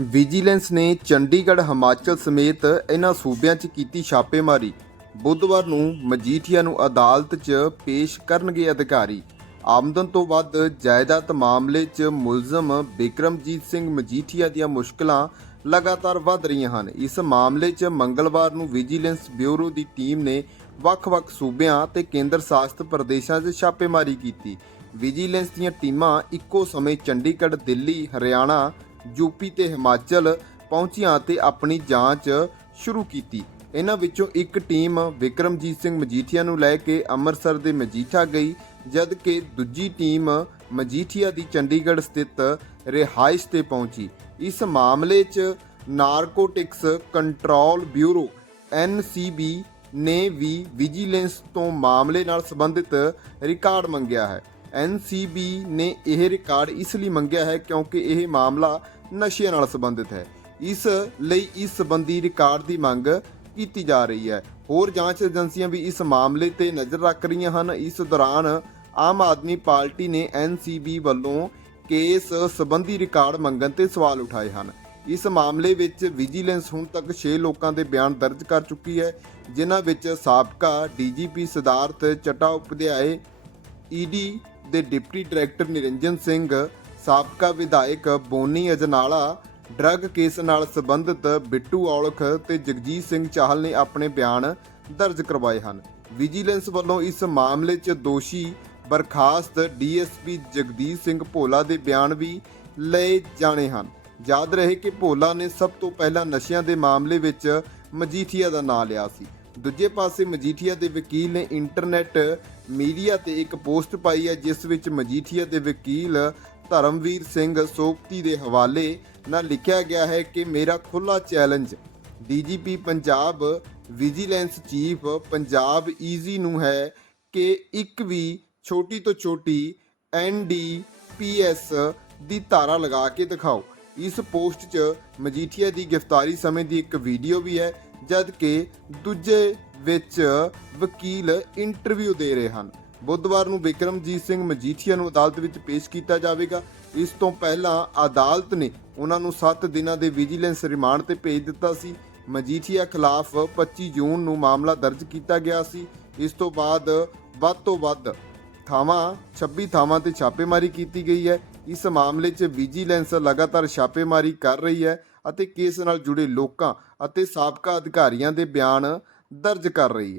Vigilance ਨੇ ਚੰਡੀਗੜ੍ਹ, ਹਿਮਾਚਲ ਸਮੇਤ ਇਹਨਾਂ ਸੂਬਿਆਂ 'ਚ ਕੀਤੀ ਛਾਪੇਮਾਰੀ। ਬੁੱਧਵਾਰ ਨੂੰ ਮਜੀਠੀਆ ਨੂੰ ਅਦਾਲਤ 'ਚ ਪੇਸ਼ ਕਰਨਗੇ ਅਧਿਕਾਰੀ। ਆਮਦਨ ਤੋਂ ਵੱਧ ਜਾਇਦਾਦ ਮਾਮਲੇ 'ਚ ਮੁਲਜ਼ਮ ਬਿਕਰਮਜੀਤ ਸਿੰਘ ਮਜੀਠੀਆ ਦੀਆਂ ਮੁਸ਼ਕਲਾਂ ਲਗਾਤਾਰ ਵੱਧ ਰਹੀਆਂ ਹਨ। ਇਸ ਮਾਮਲੇ 'ਚ ਮੰਗਲਵਾਰ ਨੂੰ ਵਿਜੀਲੈਂਸ ਬਿਊਰੋ ਦੀ ਟੀਮ ਨੇ ਵੱਖ-ਵੱਖ ਸੂਬਿਆਂ ਤੇ ਕੇਂਦਰ ਸ਼ਾਸਿਤ ਪ੍ਰਦੇਸ਼ਾਂ 'ਚ ਛਾਪੇਮਾਰੀ ਕੀਤੀ। ਵਿਜੀਲੈਂਸ ਦੀਆਂ ਟੀਮਾਂ ਇੱਕੋ ਸਮੇਂ ਚੰਡੀਗੜ੍ਹ, ਦਿੱਲੀ, ਹਰਿਆਣਾ ਯੂਪੀ ਤੇ ਹਿਮਾਚਲ ਪਹੁੰਚੀਆਂ ਤੇ ਆਪਣੀ ਜਾਂਚ ਸ਼ੁਰੂ ਕੀਤੀ। ਇਹਨਾਂ ਵਿੱਚੋਂ ਇੱਕ ਟੀਮ ਵਿਕਰਮਜੀਤ ਸਿੰਘ ਮਜੀਠੀਆ ਨੂੰ ਲੈ ਕੇ ਅੰਮ੍ਰਿਤਸਰ ਦੇ ਮਜੀਠਾ ਗਈ ਜਦ ਕਿ ਦੂਜੀ ਟੀਮ ਮਜੀਠੀਆ ਦੀ ਚੰਡੀਗੜ੍ਹ ਸਥਿਤ ਰਿਹਾਇਸ਼ ਤੇ ਪਹੁੰਚੀ। ਇਸ ਮਾਮਲੇ 'ਚ ਨਾਰਕੋਟਿਕਸ ਕੰਟਰੋਲ ਬਿਊਰੋ NCB ਨੇ ਵੀ ਵਿਜੀਲੈਂਸ ਤੋਂ ਮਾਮਲੇ ਨਾਲ ਸੰਬੰਧਿਤ ਰਿਕਾਰਡ ਮੰਗਿਆ ਹੈ। NCB ਨੇ ਇਹ ਰਿਕਾਰਡ ਇਸ ਲਈ ਮੰਗਿਆ ਹੈ ਕਿਉਂਕਿ ਇਹ ਮਾਮਲਾ ਨਸ਼ਿਆਂ ਨਾਲ ਸੰਬੰਧਿਤ ਹੈ। ਇਸ ਲਈ ਇਸ ਸੰਬੰਧੀ ਰਿਕਾਰਡ ਦੀ ਮੰਗ ਕੀਤੀ ਜਾ ਰਹੀ ਹੈ। ਹੋਰ ਜਾਂਚ ਏਜੰਸੀਆਂ ਵੀ ਇਸ ਮਾਮਲੇ ਤੇ ਨਜ਼ਰ ਰੱਖ ਰਹੀਆਂ ਹਨ। ਇਸ ਦੌਰਾਨ ਆਮ ਆਦਮੀ ਪਾਰਟੀ ਨੇ NCB ਵੱਲੋਂ ਕੇਸ ਸੰਬੰਧੀ ਰਿਕਾਰਡ ਮੰਗਣ ਤੇ ਸਵਾਲ ਉਠਾਏ ਹਨ। ਇਸ ਮਾਮਲੇ ਵਿੱਚ ਵਿਜੀਲੈਂਸ ਹੁਣ ਤੱਕ 6 ਲੋਕਾਂ ਦੇ ਬਿਆਨ ਦਰਜ ਕਰ ਚੁੱਕੀ ਹੈ, ਜਿਨ੍ਹਾਂ ਵਿੱਚ ਸਾਬਕਾ ਡੀਜੀਪੀ ਸਿਧਾਰਥ ਚਟਾਉਪਧਿਆਏ ਈਡੀ ਦੇ ਡਿਪਟੀ ਡਾਇਰੈਕਟਰ ਨਿਰੰਜਨ ਸਿੰਘ, ਸਾਬਕਾ ਵਿਧਾਇਕ ਬੋਨੀ ਅਜਨਾਲਾ, ਡਰੱਗ ਕੇਸ ਨਾਲ ਸੰਬੰਧਿਤ ਬਿੱਟੂ ਔਲਖ ਤੇ ਜਗਜੀਤ ਸਿੰਘ ਚਾਹਲ ਨੇ ਆਪਣੇ ਬਿਆਨ ਦਰਜ ਕਰਵਾਏ ਹਨ। ਵਿਜੀਲੈਂਸ ਵੱਲੋਂ ਇਸ ਮਾਮਲੇ 'ਚ ਦੋਸ਼ੀ ਬਰਖਾਸਤ ਡੀਐਸਪੀ ਜਗਦੀਸ਼ ਸਿੰਘ ਭੋਲਾ ਦੇ ਬਿਆਨ ਵੀ ਲਏ ਜਾਣੇ ਹਨ। ਯਾਦ ਰਹੇ ਕਿ ਭੋਲਾ ਨੇ ਸਭ ਤੋਂ ਪਹਿਲਾਂ ਨਸ਼ਿਆਂ ਦੇ ਮਾਮਲੇ ਵਿੱਚ ਮਜੀਠੀਆ ਦਾ ਨਾਂ ਲਿਆ ਸੀ। ਦੂਜੇ ਪਾਸੇ ਮਜੀਠੀਆ ਦੇ ਵਕੀਲ ਨੇ ਇੰਟਰਨੈਟ ਮੀਡੀਆ ਤੇ ਇੱਕ ਪੋਸਟ ਪਾਈ ਹੈ, ਜਿਸ ਵਿੱਚ ਮਜੀਠੀਆ ਦੇ ਵਕੀਲ ਧਰਮਵੀਰ ਸਿੰਘ ਸੋਪਤੀ ਦੇ ਹਵਾਲੇ ਨਾਲ ਲਿਖਿਆ ਗਿਆ ਹੈ ਕਿ ਮੇਰਾ ਖੁੱਲਾ challenge DGP Punjab vigilance chief Punjab easy ਨੂੰ ਹੈ ਕਿ ਇੱਕ ਵੀ ਛੋਟੀ ਤੋਂ ਛੋਟੀ ਐਨਡੀਪੀਐਸ ਦੀ ਧਾਰਾ ਲਗਾ ਕੇ ਦਿਖਾਓ। ਇਸ ਪੋਸਟ 'ਚ ਮਜੀਠੀਆ ਦੀ ਗ੍ਰਿਫਤਾਰੀ ਸਮੇਂ ਦੀ ਇੱਕ ਵੀਡੀਓ ਵੀ ਹੈ ਜਦਕਿ ਦੂਜੇ ਵਿੱਚ ਵਕੀਲ ਇੰਟਰਵਿਊ ਦੇ ਰਹੇ ਹਨ। ਬੁੱਧਵਾਰ ਨੂੰ ਵਿਕਰਮਜੀਤ ਸਿੰਘ ਮਜੀਠੀਆ ਨੂੰ ਅਦਾਲਤ ਵਿੱਚ ਪੇਸ਼ ਕੀਤਾ ਜਾਵੇਗਾ। ਇਸ ਤੋਂ ਪਹਿਲਾਂ ਅਦਾਲਤ ਨੇ ਉਹਨਾਂ ਨੂੰ 7 ਦਿਨਾਂ ਦੇ ਵਿਜੀਲੈਂਸ ਰਿਮਾਂਡ ਤੇ ਭੇਜ ਦਿੱਤਾ ਸੀ। ਮਜੀਠੀਆ ਖਿਲਾਫ 25 ਜੂਨ ਨੂੰ ਮਾਮਲਾ ਦਰਜ ਕੀਤਾ ਗਿਆ ਸੀ। ਇਸ ਤੋਂ ਬਾਅਦ ਵੱਧ ਤੋਂ ਵੱਧ ਥਾਵਾਂ 26 ਥਾਵਾਂ ਤੇ ਛਾਪੇਮਾਰੀ ਕੀਤੀ ਗਈ ਹੈ। ਇਸ ਮਾਮਲੇ 'ਚ ਵਿਜੀਲੈਂਸ ਲਗਾਤਾਰ ਛਾਪੇਮਾਰੀ ਕਰ ਰਹੀ ਹੈ। ਅਤੇ ਕੇਸ ਨਾਲ ਜੁੜੇ ਲੋਕਾਂ ਅਤੇ ਸਾਬਕਾ ਅਧਿਕਾਰੀਆਂ ਦੇ ਬਿਆਨ ਦਰਜ ਕਰ ਰਹੀ ਹੈ।